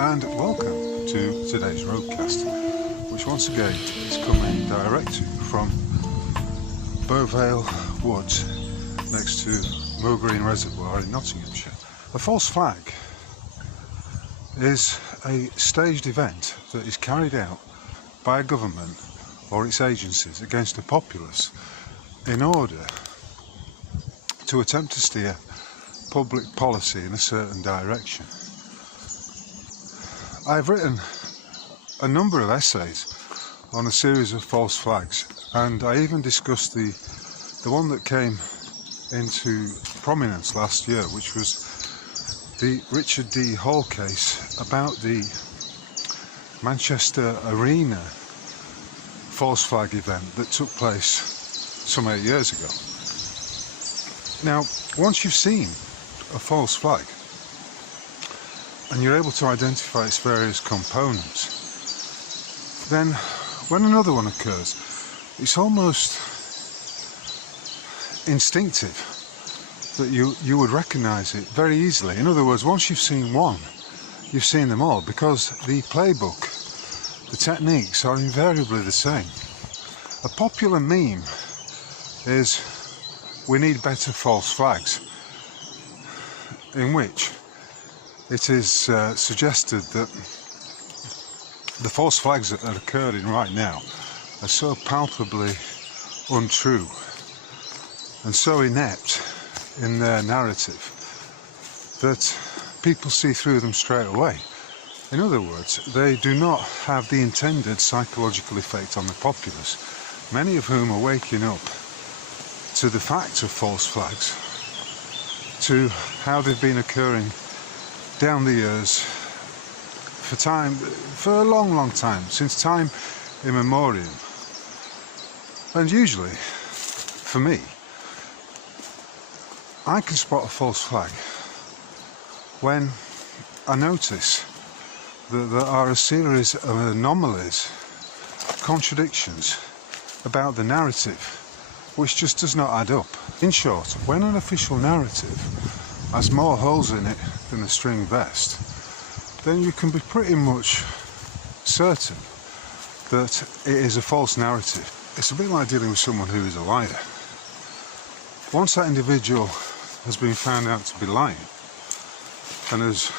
and welcome to today's Roadcast, which once again is coming direct from Beauvale Woods next to Moor Green Reservoir in Nottinghamshire. A false flag is a staged event that is carried out by a government or its agencies against a populace in order to attempt to steer public policy in a certain direction. I've written a number of essays on a series of false flags, and I even discussed the one that came into prominence last year, which was the Richard D. Hall case about the Manchester Arena false flag event that took place some 8 years ago. Now, once you've seen a false flag and you're able to identify its various components, then when another one occurs, it's almost instinctive that you would recognize it very easily. In other words, once you've seen one, you've seen them all, because the playbook, the techniques are invariably the same. A popular meme is "we need better false flags," in which it is suggested that the false flags that are occurring right now are so palpably untrue and so inept in their narrative that people see through them straight away. In other words, they do not have the intended psychological effect on the populace, many of whom are waking up to the fact of false flags, to how they've been occurring down the years for a long time, since time immemorial. And usually, for me, I can spot a false flag when I notice that there are a series of anomalies, contradictions about the narrative, which just does not add up. In short, when an official narrative has more holes in it than a string vest, then you can be pretty much certain that it is a false narrative. It's a bit like dealing with someone who is a liar. Once that individual has been found out to be lying and has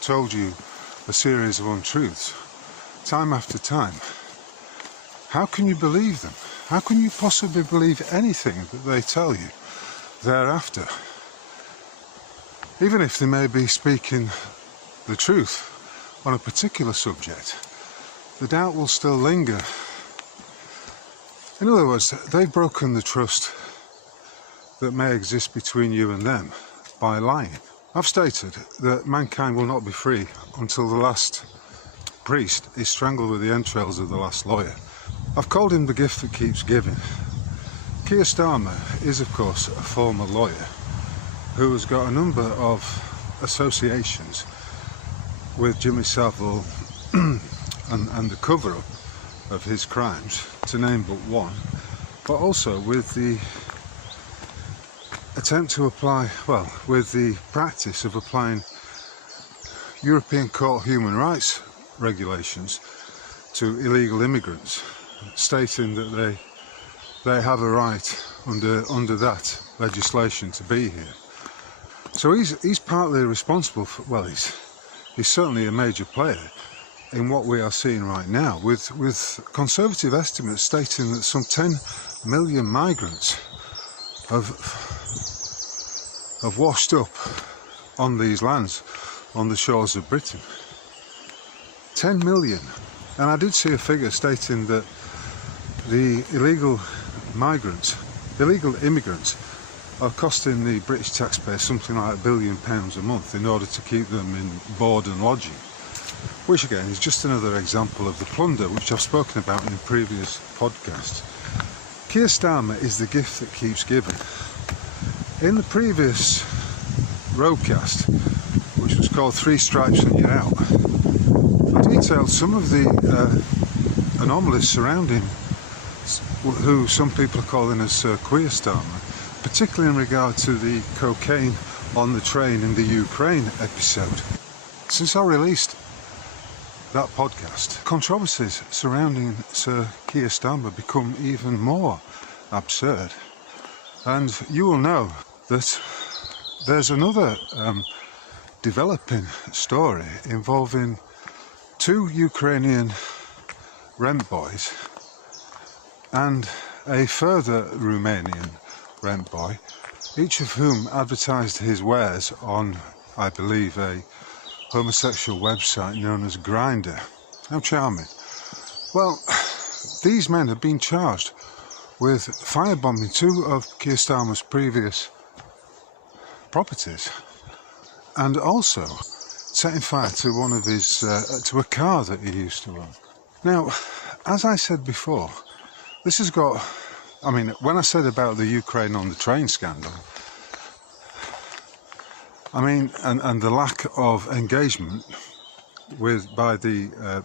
told you a series of untruths, time after time, how can you believe them? How can you possibly believe anything that they tell you thereafter? Even if they may be speaking the truth on a particular subject, the doubt will still linger. In other words, they've broken the trust that may exist between you and them by lying. I've stated that mankind will not be free until the last priest is strangled with the entrails of the last lawyer. I've called him the gift that keeps giving. Sir Starmer is, of course, a former lawyer who has got a number of associations with Jimmy Savile and the cover-up of his crimes, to name but one, but also with the attempt to apply, well, with the practice of applying European Court human rights regulations to illegal immigrants, stating that they have a right under that legislation to be here. So he's partly responsible for, well, he's certainly a major player in what we are seeing right now, with conservative estimates stating that some 10 million migrants have washed up on these lands, on the shores of Britain. 10 million. And I did see a figure stating that the illegal immigrants are costing the British taxpayer something like £1 billion a month in order to keep them in board and lodging, which again is just another example of the plunder which I've spoken about in previous podcasts. Sir Starmer is the gift that keeps giving. In the previous Roadcast, which was called 3 Stripes and You're Out, I detailed some of the anomalies surrounding who some people are calling as Sir Starmer, particularly in regard to the cocaine on the train in the Ukraine episode. Since I released that podcast, controversies surrounding Sir Keir Starmer become even more absurd. And you will know that there's another developing story involving two Ukrainian rent boys and a further Romanian rent boy, each of whom advertised his wares on, I believe, a homosexual website known as Grindr. How charming. Well, these men have been charged with firebombing two of Keir Starmer's previous properties and also setting fire to one of his, to a car that he used to own. Now, as I said before, this has got, I mean, when I said about the Ukraine on the train scandal, I mean, and the lack of engagement by the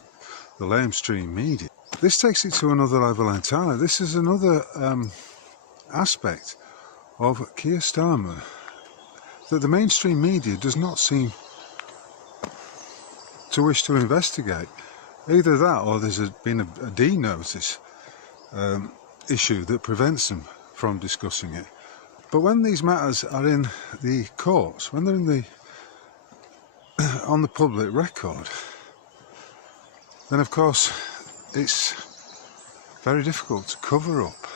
lamestream media, this takes it to another level entirely. This is another aspect of Keir Starmer that the mainstream media does not seem to wish to investigate. Either that, or there's been a D notice issue that prevents them from discussing it. But when these matters are in the courts, when they're in the on the public record, then of course it's very difficult to cover up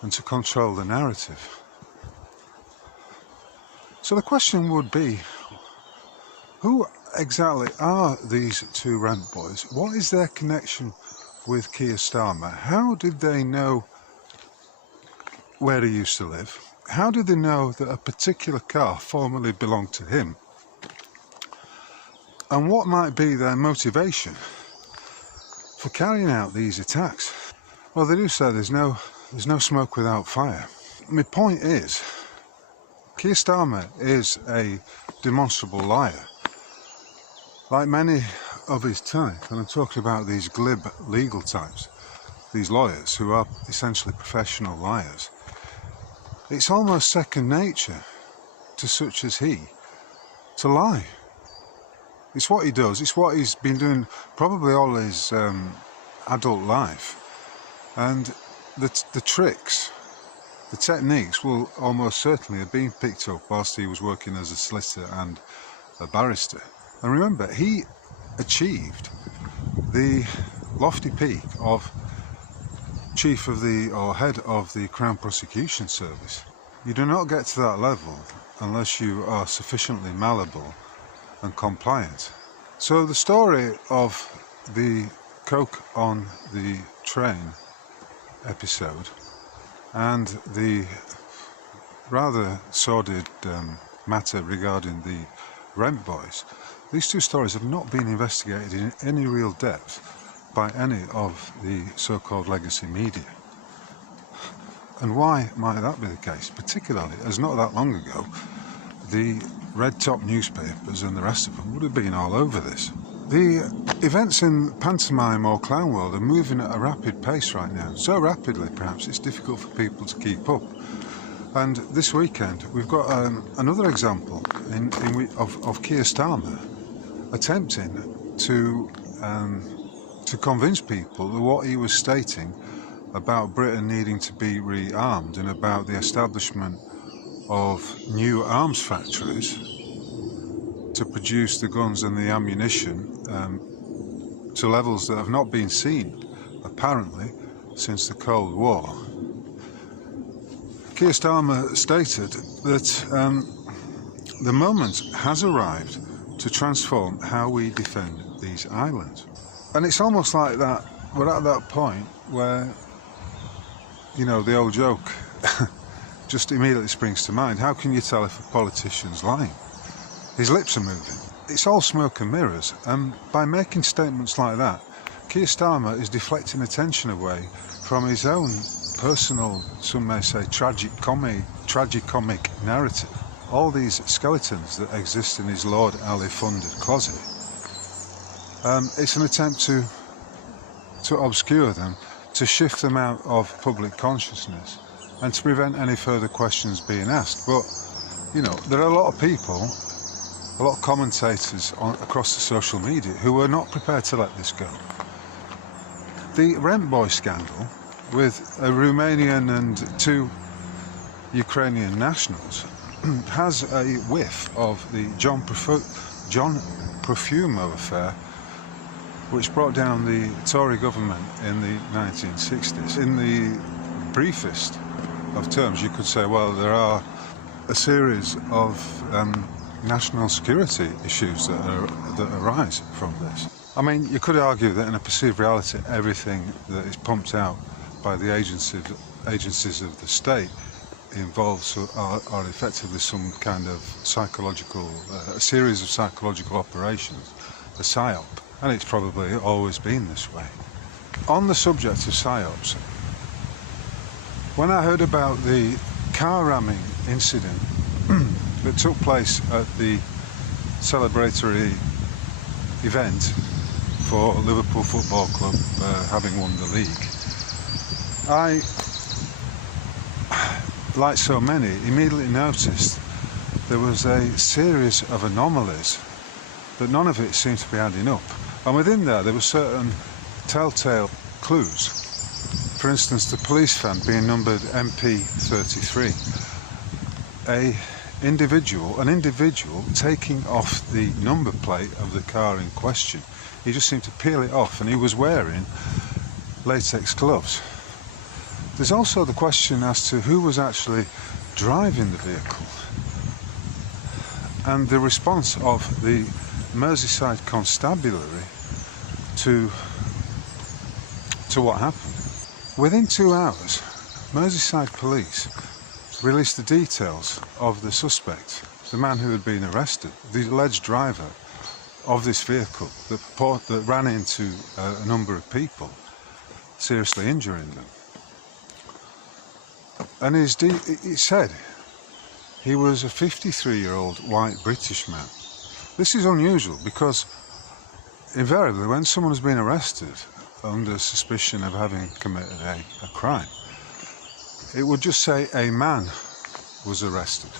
and to control the narrative. So the question would be, who exactly are these two rent boys? What is their connection with Keir Starmer? How did they know where he used to live? How did they know that a particular car formerly belonged to him? And what might be their motivation for carrying out these attacks? Well, they do say there's no smoke without fire. My point is, Keir Starmer is a demonstrable liar. Like many of his type, and I'm talking about these glib legal types, these lawyers who are essentially professional liars, it's almost second nature to such as he to lie. It's what he does, it's what he's been doing probably all his adult life. And the tricks, the techniques will almost certainly have been picked up whilst he was working as a solicitor and a barrister. And remember, he achieved the lofty peak of chief of the, or head of the Crown Prosecution Service. You do not get to that level unless you are sufficiently malleable and compliant. So the story of the coke on the train episode and the rather sordid matter regarding the rent boys, these two stories have not been investigated in any real depth by any of the so-called legacy media. And why might that be the case? Particularly as not that long ago, the red top newspapers and the rest of them would have been all over this. The events in pantomime or clown world are moving at a rapid pace right now. So rapidly, perhaps, it's difficult for people to keep up. And this weekend, we've got another example of Keir Starmer attempting to convince people that what he was stating about Britain needing to be rearmed and about the establishment of new arms factories to produce the guns and the ammunition to levels that have not been seen, apparently, since the Cold War. Keir Starmer stated that the moment has arrived to transform how we defend these islands. And it's almost like that, we're at that point where, you know, the old joke just immediately springs to mind. How can you tell if a politician's lying? His lips are moving. It's all smoke and mirrors, and by making statements like that, Keir Starmer is deflecting attention away from his own personal, some may say, tragicomic narrative. All these skeletons that exist in his Lord Ali-funded closet. It's an attempt to obscure them, to shift them out of public consciousness, and to prevent any further questions being asked. But, you know, there are a lot of people a lot of commentators across the social media who were not prepared to let this go. The rent boy scandal with a Romanian and 2 Ukrainian nationals has a whiff of the John Profumo affair, which brought down the Tory government in the 1960s. In the briefest of terms, you could say, well, there are a series of national security issues that arise from this. I mean, you could argue that in a perceived reality, everything that is pumped out by the agencies of the state involves are effectively some kind of psychological, a series of psychological operations, a Psy-Op, and it's probably always been this way. On the subject of Psy-Ops, when I heard about the car ramming incident that took place at the celebratory event for Liverpool Football Club having won the league, I, like so many, immediately noticed there was a series of anomalies, but none of it seemed to be adding up. And within there were certain telltale clues. For instance, the police van being numbered MP33. An individual taking off the number plate of the car in question. He just seemed to peel it off, and he was wearing latex gloves. There's also the question as to who was actually driving the vehicle, and the response of the Merseyside Constabulary to what happened. Within 2 hours, Merseyside police released the details of the suspect, the man who had been arrested, the alleged driver of this vehicle that ran into a number of people, seriously injuring them. And it said he was a 53-year-old white British man. This is unusual because invariably when someone has been arrested under suspicion of having committed a crime, it would just say a man was arrested.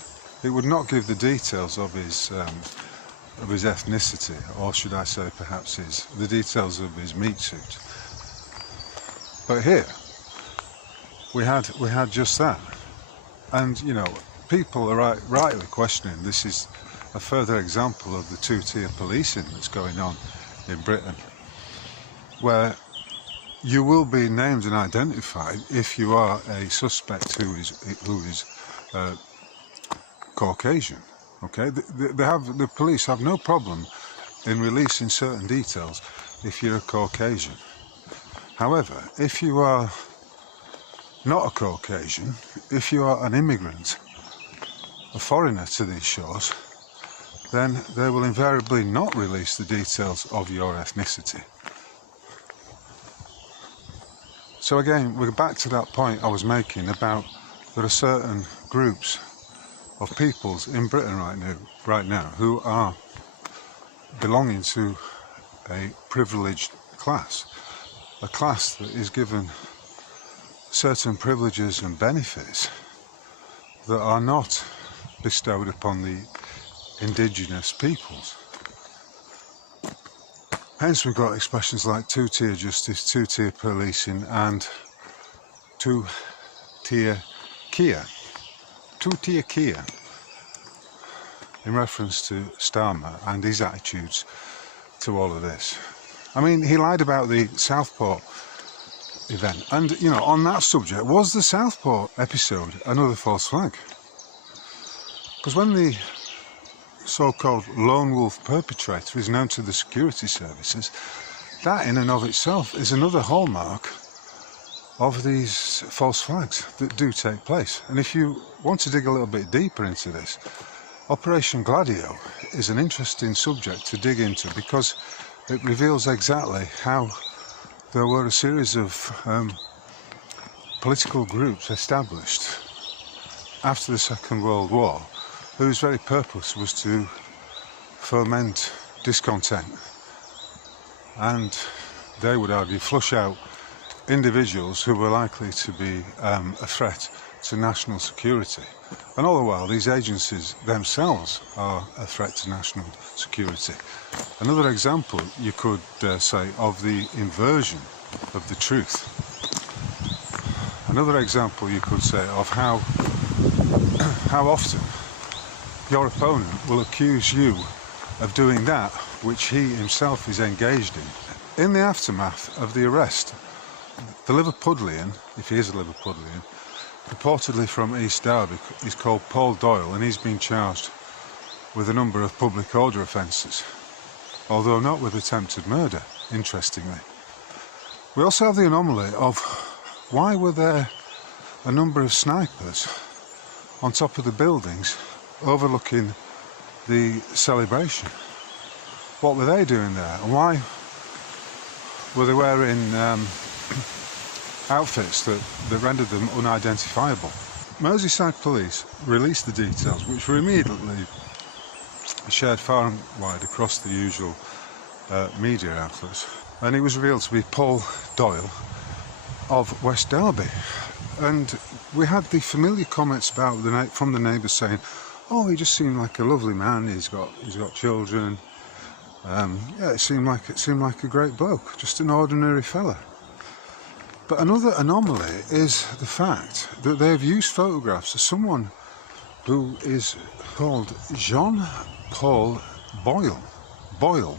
It would not give the details of his ethnicity, or should I say perhaps the details of his meat suit. But here we had just that, and you know, people are rightly questioning. This is a further example of the 2-tier policing that's going on in Britain, where you will be named and identified if you are a suspect who is Caucasian. Okay, the police have no problem in releasing certain details if you're a Caucasian. However, if you are not a Caucasian, if you are an immigrant, a foreigner to these shores, then they will invariably not release the details of your ethnicity. So again, we're back to that point I was making about there are certain groups of peoples in Britain right now who are belonging to a privileged class, a class that is given certain privileges and benefits that are not bestowed upon the indigenous peoples. Hence we've got expressions like 2-tier justice, 2-tier policing, and 2-tier Kia. 2-tier Kia, in reference to Starmer and his attitudes to all of this. I mean, he lied about the Southport event, and you know, on that subject, was the Southport episode another false flag? Because when the so-called lone wolf perpetrator is known to the security services, that in and of itself is another hallmark of these false flags that do take place. And if you want to dig a little bit deeper into this, Operation Gladio is an interesting subject to dig into, because it reveals exactly how there were a series of political groups established after the Second World War, whose very purpose was to foment discontent, and they would argue flush out individuals who were likely to be a threat to national security. And all the while, these agencies themselves are a threat to national security. Another example, you could say, of the inversion of the truth. Another example, you could say, of how often your opponent will accuse you of doing that which he himself is engaged in. In the aftermath of the arrest, the Liverpudlian, if he is a Liverpudlian, reportedly from East Derby, is called Paul Doyle, and he's been charged with a number of public order offences, although not with attempted murder, interestingly. We also have the anomaly of why were there a number of snipers on top of the buildings overlooking the celebration. What were they doing there, and why were they wearing outfits that rendered them unidentifiable? Merseyside police released the details, which were immediately shared far and wide across the usual media outlets, and it was revealed to be Paul Doyle of West Derby. And we had the familiar comments about from the neighbours saying, "Oh, he just seemed like a lovely man. He's got children. Yeah, it seemed like a great bloke, just an ordinary fella." But another anomaly is the fact that they have used photographs of someone who is called Jean-Paul Boyle,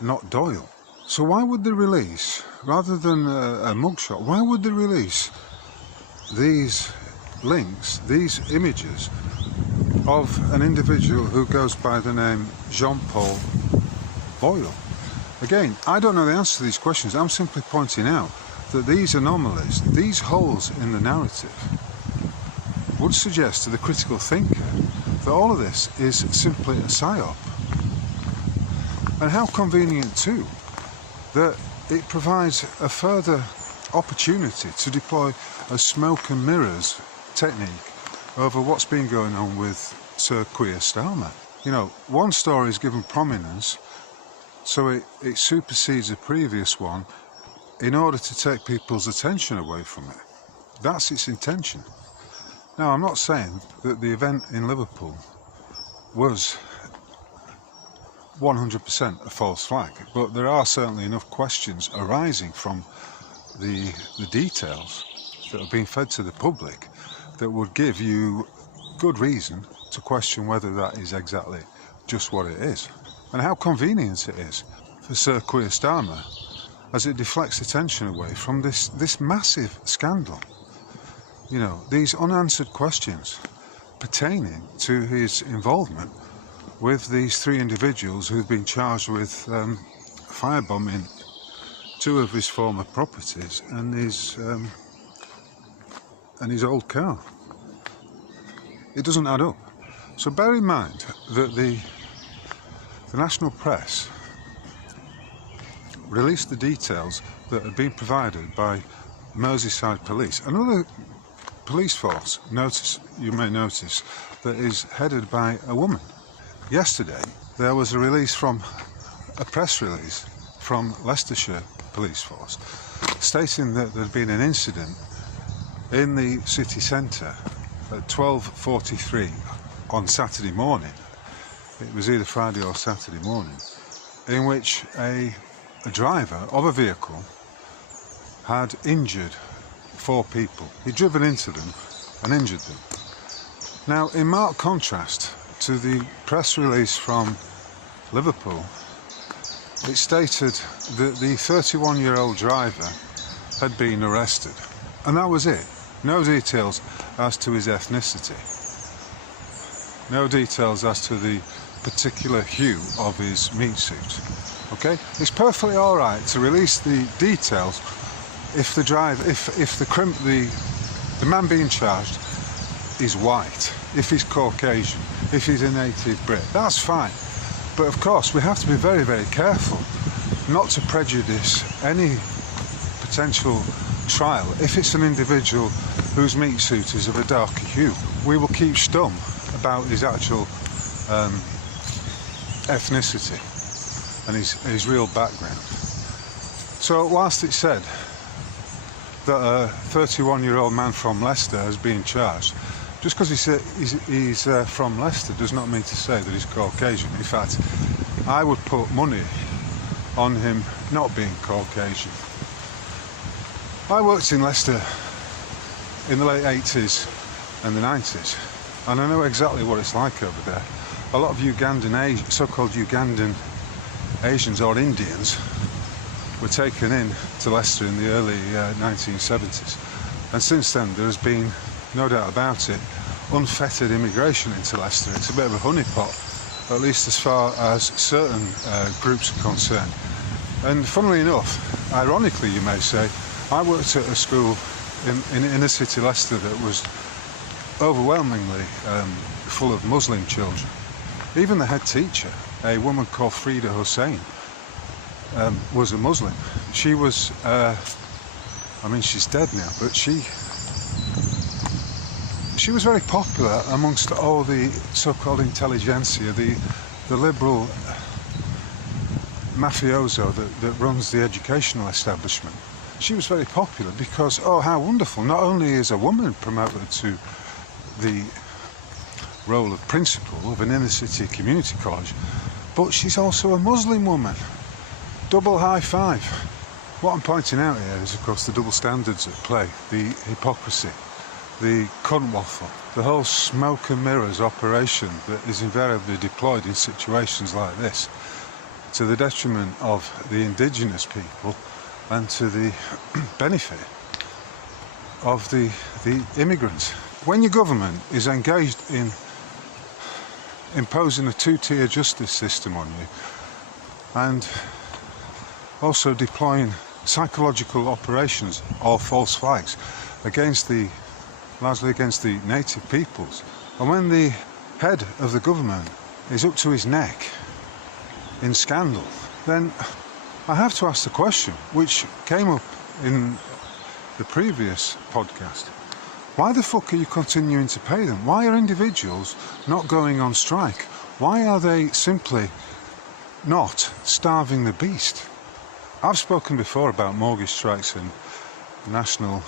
not Doyle. So why would they release, rather than a mugshot, why would they release these links, these images of an individual who goes by the name Jean-Paul Boyle? Again, I don't know the answer to these questions. I'm simply pointing out that these anomalies, these holes in the narrative, would suggest to the critical thinker that all of this is simply a Psy-op. And how convenient too that it provides a further opportunity to deploy a smoke and mirrors technique over what's been going on with Sir Starmer. You know, one story is given prominence, so it supersedes a previous one in order to take people's attention away from it. That's its intention. Now, I'm not saying that the event in Liverpool was 100% a false flag, but there are certainly enough questions arising from the details that have been fed to the public that would give you good reason to question whether that is exactly just what it is. And how convenient it is for Sir Starmer, as it deflects attention away from this massive scandal. You know, these unanswered questions pertaining to his involvement with these three individuals who've been charged with firebombing two of his former properties and his old car. It doesn't add up. So bear in mind that the national press released the details that had been provided by Merseyside police. Another police force, you may notice, that is headed by a woman. Yesterday, there was a press release from Leicestershire Police Force stating that there had been an incident in the city centre at 12:43 on Saturday morning. It was either Friday or Saturday morning, in which a driver of a vehicle had injured 4 people. He'd driven into them and injured them. Now, in marked contrast to the press release from Liverpool, it stated that the 31-year-old driver had been arrested. And that was it. No details as to his ethnicity. No details as to the particular hue of his meat suit. Okay? It's perfectly all right to release the details if the man being charged is white, if he's Caucasian, if he's a native Brit. That's fine. But of course, we have to be very, very careful not to prejudice any potential trial if it's an individual whose meat suit is of a darker hue. We will keep stum about his actual ethnicity and his real background. So whilst it said that a 31-year-old man from Leicester has been charged. Just because he's from Leicester does not mean to say that he's Caucasian. In fact, I would put money on him not being Caucasian. I worked in Leicester in the late 80s and the 90s, and I know exactly what it's like over there. A lot of Ugandan, so-called Ugandan Asians or Indians were taken in to Leicester in the early 1970s, and since then there has been, no doubt about it, unfettered immigration into Leicester. It's a bit of a honeypot, at least as far as certain groups are concerned. And funnily enough, ironically you may say, I worked at a school in inner city Leicester that was overwhelmingly full of Muslim children. Even the head teacher, a woman called Frida Hussein, was a Muslim. She was, I mean, she's dead now, but she was very popular amongst all the so-called intelligentsia, the liberal mafioso that runs the educational establishment. She was very popular because, oh, how wonderful, not only is a woman promoted to the role of principal of an inner city community college, but she's also a Muslim woman. Double high five. What I'm pointing out here is, of course, the double standards at play, the hypocrisy, the cunt waffle, the whole smoke and mirrors operation that is invariably deployed in situations like this, to the detriment of the indigenous people and to the benefit of the immigrants. When your government is engaged in imposing a two-tier justice system on you and also deploying psychological operations or false flags largely against the native peoples, and when the head of the government is up to his neck in scandal, then I have to ask the question, which came up in the previous podcast: why the fuck are you continuing to pay them? Why are individuals not going on strike? Why are they simply not starving the beast? I've spoken before about mortgage strikes and national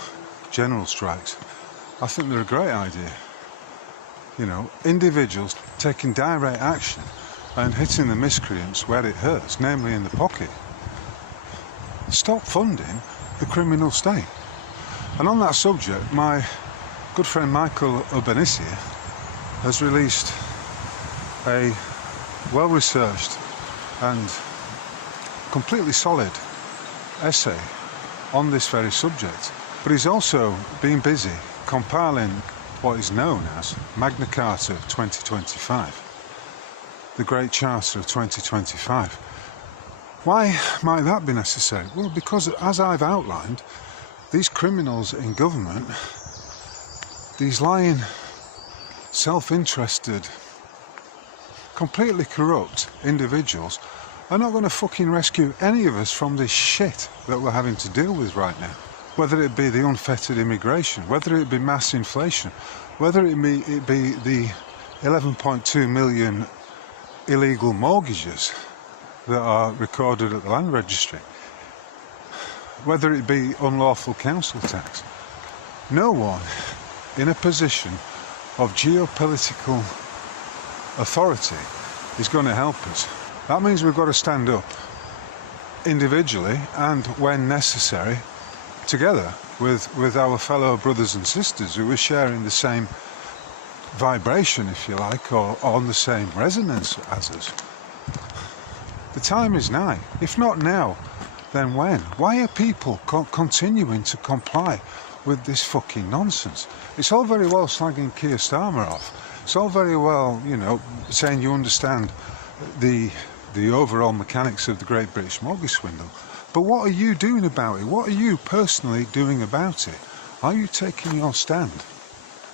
general strikes. I think they're a great idea. You know, individuals taking direct action and hitting the miscreants where it hurts, namely in the pocket. Stop funding the criminal state. And on that subject, my good friend Michael Albanese has released a well-researched and completely solid essay on this very subject. But he's also been busy compiling what is known as Magna Carta 2025, the Great Charter of 2025. Why might that be necessary? Well, because as I've outlined, these criminals in government, these lying, self-interested, completely corrupt individuals are not going to fucking rescue any of us from this shit that we're having to deal with right now. Whether it be the unfettered immigration, whether it be mass inflation, whether it be the 11.2 million illegal mortgages that are recorded at the land registry, whether it be unlawful council tax. No one in a position of geopolitical authority is going to help us. That means we've got to stand up individually and, when necessary, together with our fellow brothers and sisters who are sharing the same vibration, if you like, or on the same resonance as us. The time is nigh. If not now, then when? Why are people continuing to comply with this fucking nonsense? It's all very well slagging Sir Starmer off. It's all very well, you know, saying you understand the overall mechanics of the Great British Mortgage Swindle. But what are you doing about it? What are you personally doing about it? Are you taking your stand?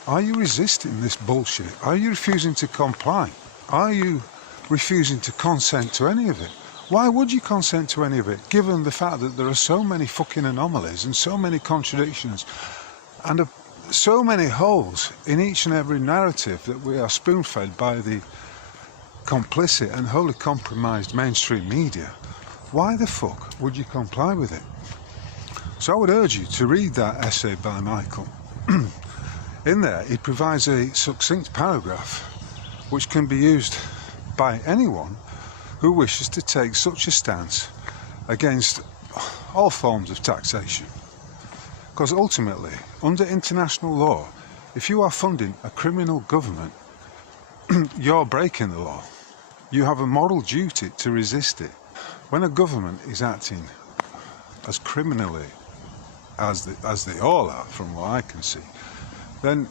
Are you resisting this bullshit? Are you refusing to comply? Are you refusing to consent to any of it? Why would you consent to any of it, given the fact that there are so many fucking anomalies and so many contradictions and so many holes in each and every narrative that we are spoon-fed by the complicit and wholly compromised mainstream media? Why the fuck would you comply with it? So I would urge you to read that essay by Michael. In there, he provides a succinct paragraph which can be used by anyone who wishes to take such a stance against all forms of taxation. Because ultimately, under international law, if you are funding a criminal government, you're breaking the law. You have a moral duty to resist it. When a government is acting as criminally as they all are, from what I can see, then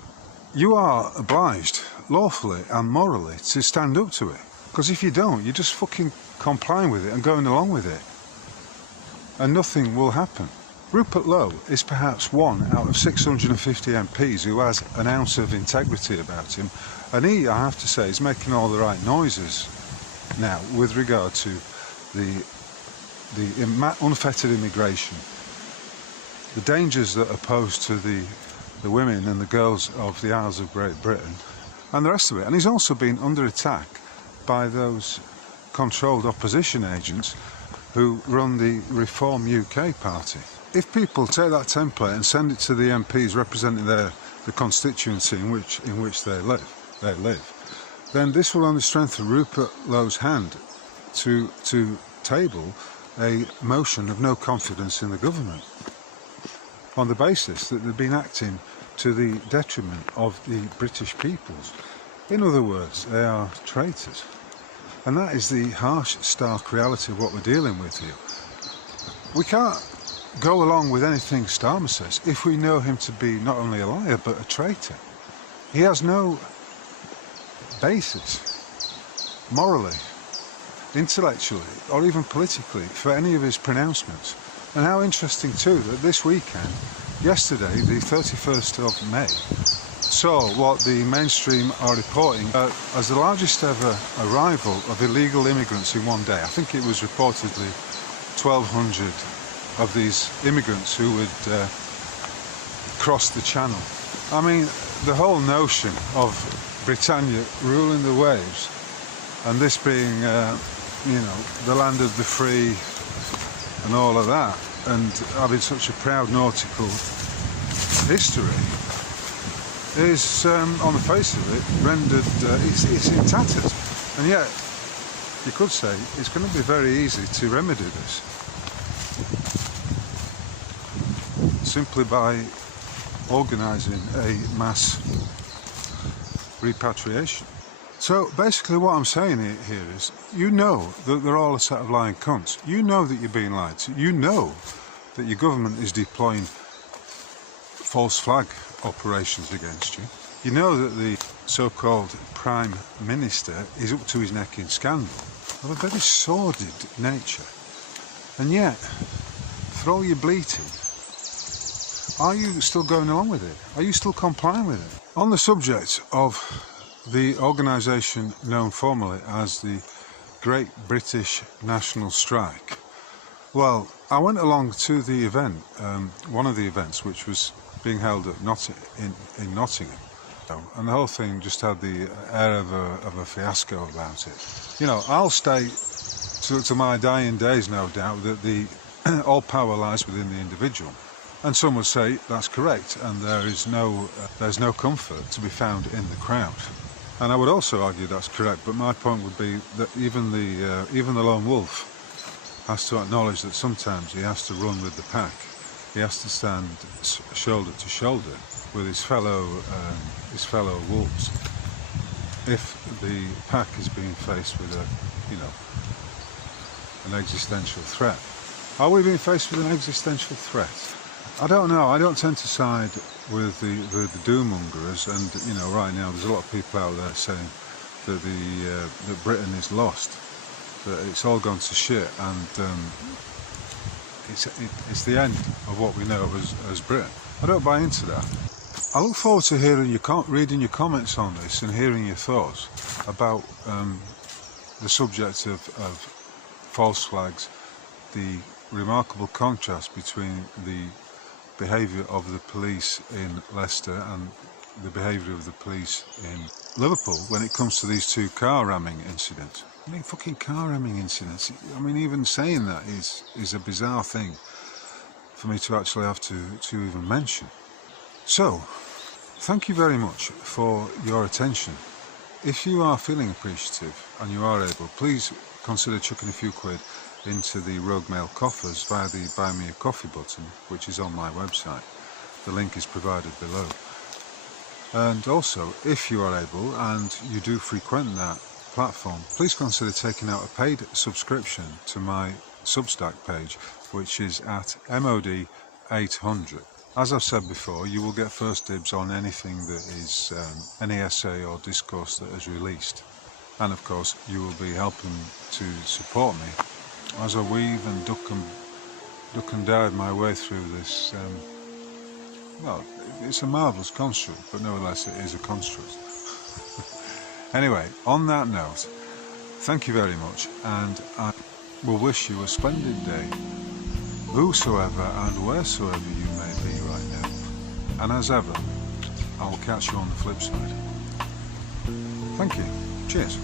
you are obliged, lawfully and morally, to stand up to it. Because if you don't, you're just fucking complying with it and going along with it. And nothing will happen. Rupert Lowe is perhaps one out of 650 MPs who has an ounce of integrity about him. And he, I have to say, is making all the right noises now with regard to the unfettered immigration, the dangers that are posed to the women and the girls of the Isles of Great Britain, and the rest of it. And he's also been under attack by those controlled opposition agents who run the Reform UK party. If people take that template and send it to the MPs representing the constituency in which they live, then this will only strengthen Rupert Lowe's hand to table a motion of no confidence in the government, on the basis that they've been acting to the detriment of the British peoples. In other words, they are traitors. And that is the harsh, stark reality of what we're dealing with here. We can't go along with anything Starmer says if we know him to be not only a liar but a traitor. He has no basis, morally, intellectually, or even politically, for any of his pronouncements. And how interesting too that this weekend, yesterday, the 31st of May, saw what the mainstream are reporting as the largest ever arrival of illegal immigrants in one day. I think it was reportedly 1,200 of these immigrants who would cross the channel. I mean, the whole notion of Britannia ruling the waves, and this being, the land of the free and all of that, and having such a proud nautical history, is, on the face of it, rendered, it's in tatters. And yet, you could say, it's going to be very easy to remedy this, simply by organising a mass repatriation. So basically what I'm saying here is, you know that they're all a set of lying cunts. You know that you're being lied to. You know that your government is deploying false flag operations against you. You know that the so-called Prime Minister is up to his neck in scandal of a very sordid nature. And yet, for all your bleating, are you still going along with it? Are you still complying with it? On the subject of the organisation known formally as the Great British National Strike, well, I went along to the event, one of the events, which was being held at in Nottingham, and the whole thing just had the air of a fiasco about it. You know, I'll state to my dying days, no doubt, that the all power lies within the individual, and some would say that's correct, and there's no comfort to be found in the crowd. And I would also argue that's correct, but my point would be that even the lone wolf has to acknowledge that sometimes he has to run with the pack. He has to stand shoulder to shoulder with his fellow wolves if the pack is being faced with an existential threat. Are we being faced with an existential threat? I don't know. I don't tend to side with the doom-mongers, and right now there's a lot of people out there saying that that Britain is lost, that it's all gone to shit, and it's the end of what we know as Britain. I don't buy into that. I look forward to reading your comments on this and hearing your thoughts about the subject of false flags, the remarkable contrast between the behaviour of the police in Leicester and the behaviour of the police in Liverpool when it comes to these two car ramming incidents. I mean, fucking car ramming incidents. I mean, even saying that is a bizarre thing for me to actually have to even mention. So, thank you very much for your attention. If you are feeling appreciative and you are able, please consider chucking a few quid into the Rogue Mail coffers via the Buy Me a Coffee button, which is on my website. The link is provided below. And also, if you are able and you do frequent that platform, please consider taking out a paid subscription to my Substack page, which is at MOD 800. As I've said before, you will get first dibs on anything that is any essay or discourse that is released. And of course, you will be helping to support me as I weave and duck and dive my way through this. Well, it's a marvellous construct, but nevertheless it is a construct. Anyway, on that note, thank you very much, and I will wish you a splendid day, whosoever and wheresoever you may be right now. And as ever, I will catch you on the flip side. Thank you. Cheers.